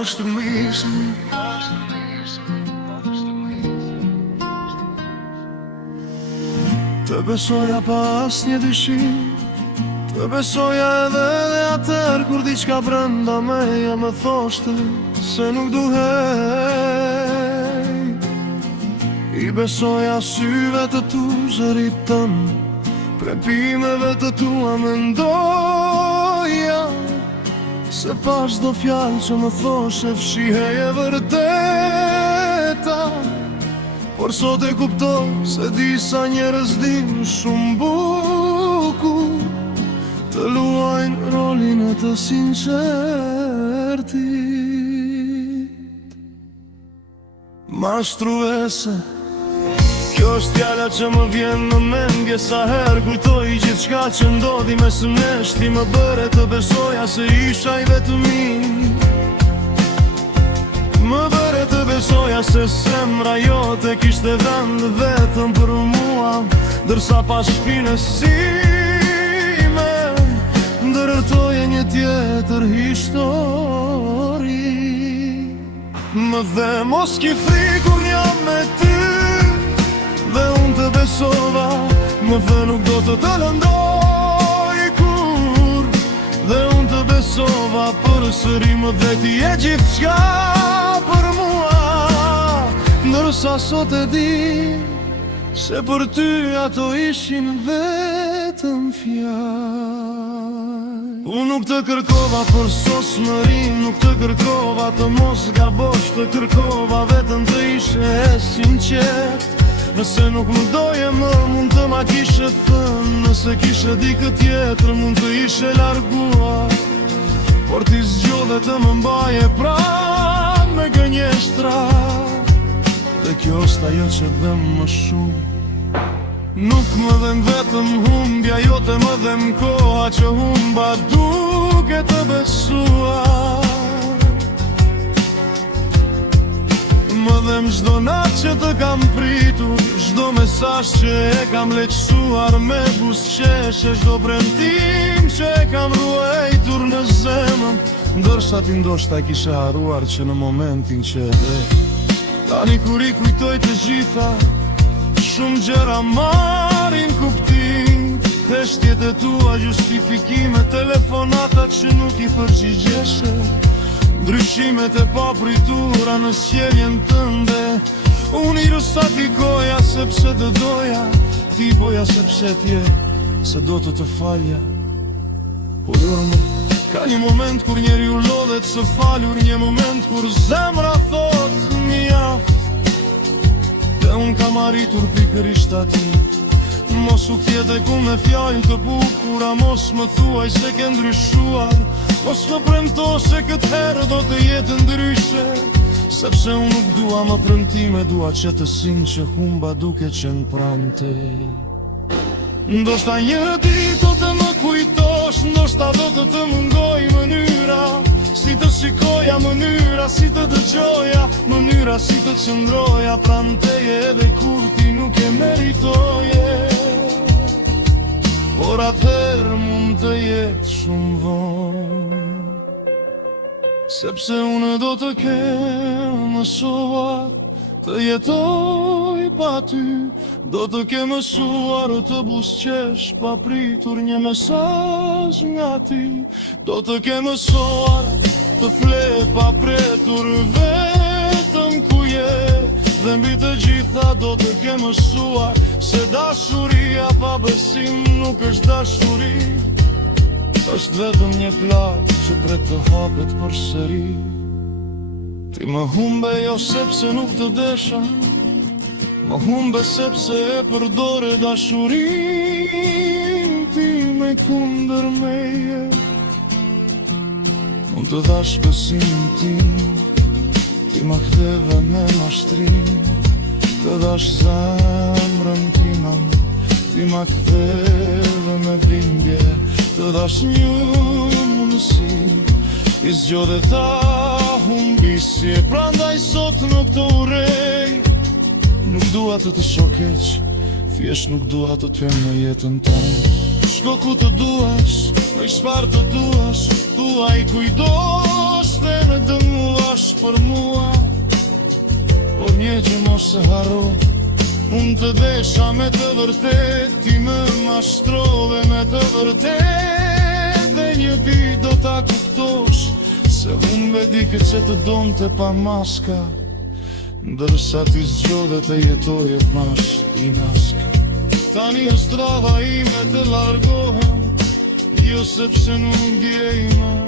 është misëm. Të besoja pas një dyshim, të besoja edhe dhe atër kur diçka brenda meja më thoshte se nuk duhej. I besoja syve të tu, zërit tënë, prepimeve të tua mendoja se pas do fjallë që më thoshe fshihej e vërteta. Por sot e kuptoj se disa njerëz din shumë bukur të luajnë rolin e të sinqertit. Mashtruese, kjo është fjalla që më vjen në mendje sa herë kujtoj gjithçka që ndodhi mes nesh. Ti më bëre të besoja se isha i vetëmi, më bëre të besoja se semra jote kishte vend vetëm për mua, ndërsa pas shpinës sime ndërtoje një tjetër histori. Më dhe mos ki frikë kur jam me ty, dhe unë të besova, më dhe nuk do të të lëndoj kur. Dhe unë të besova për sëri, më dhe ti e gjithçka për mua, ndërsa sot e di se për ty ato ishin vetëm fjalë. Unë nuk të kërkova për sosmërim, nuk të kërkova të mos gabosh, të kërkova vetëm të ishe e sinqert. Nëse nuk më doje më, mund të ma kishe thënë, nëse kishe dikë tjetër, mund të ishe larguar. Por ti zgjodhe të më mbaje pranë me gënjeshtra, dhe kjo është ajo që dhem më shumë. Nuk më dhem vetëm humbja jote, më dhem koha që humba duke të besuar. Më dhem çdo natë që të kam pritur, çdo mesazh që e kam leqsuar me buzëqeshje, çdo premtim që e kam ruajtur në zemër, ndërsa ti ndoshta kishe harruar që në momentin që e dhe. Tani kur i kujtoj të gjitha, shumë gjëra marrin kuptim, theshtjet e tua, justifikime, telefonata që nuk i përgjigjeshe, ndryshimet e papritura në sjelljen tënde. Unë i rusatikoja sepse të doja, ti boja sepse tje, se do të falja. Por urmë, ka një moment kur njeri u lodhet së falur, një moment kur zemra thot mjaft. Dhe unë kam arritur pikërisht ati, mos u kthjete ku me fjallë të bukura, mos më thuaj se ke ndryshuar, mos më premto se këtë herë do të jetë ndryshe, sepse unë nuk dua më premtime, dua qetësinë që humba duke qenë pranë te. Ndoshta një ditë do të më kujtosh, ndoshta do të mungoj mënyra si të shikoja, mënyra si të dëgjoja, mënyra si të qëndroja pranë teje edhe kur ti nuk e meritoje. Por atëherë mund të jetë shumë vonë, sepse unë do të kem mësuar të jetoj pa ty, do të kem mësuar të buzëqesh pa pritur një mesazh nga ti, do të kem mësuar të flet pa pretur vetëm ku je, dhe mbi të gjitha do të kem mësuar se dashuria pa besim nuk është dashuri, është vetëm një plagë që pret të hapet përsëri. Ti më humbe jo sepse nuk të desha, më humbe sepse e përdore dashurin ti me kundër meje. Unë të dhash besimin tim, ti ma ktheve me mashtrim, të dhash zemrën timën, ti ma ktheve me dhimbje, të dhash një mundësi, ti zgjodhe ta humbisje, prandaj sot nuk të urej. Nuk dua të të shokeq, thjesht nuk dua të të në jetën tonë. Shko ku të duash, në çfarë të duash, thuaj kujdosh dhe në dëmuar. thash për mua, por një gjë mos e harro. Unë të desha me të vërtet, ti më mashtrove me të vërtet. Dhe një ditë do ta kuptosh, se unë vedi këtë që të donte pa maska, ndërsa ti zgjodhe të jetoje pash i naska. Tani është drava ime të largohem, jo sepse nuk djejme,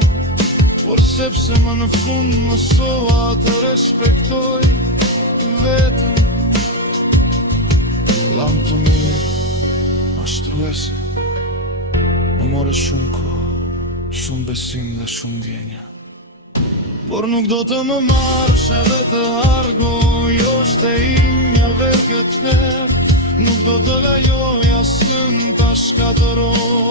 por sepse më në fund mësova të respektoj vetëm. Lam të mirë, mashtruese, më more shumë kohë, shumë besim dhe shumë ndjenja. Por nuk do të më marrësh edhe të hargoj, jo shte imja ver këtë herë. Nuk do të lejoj askën ta shkatëroj.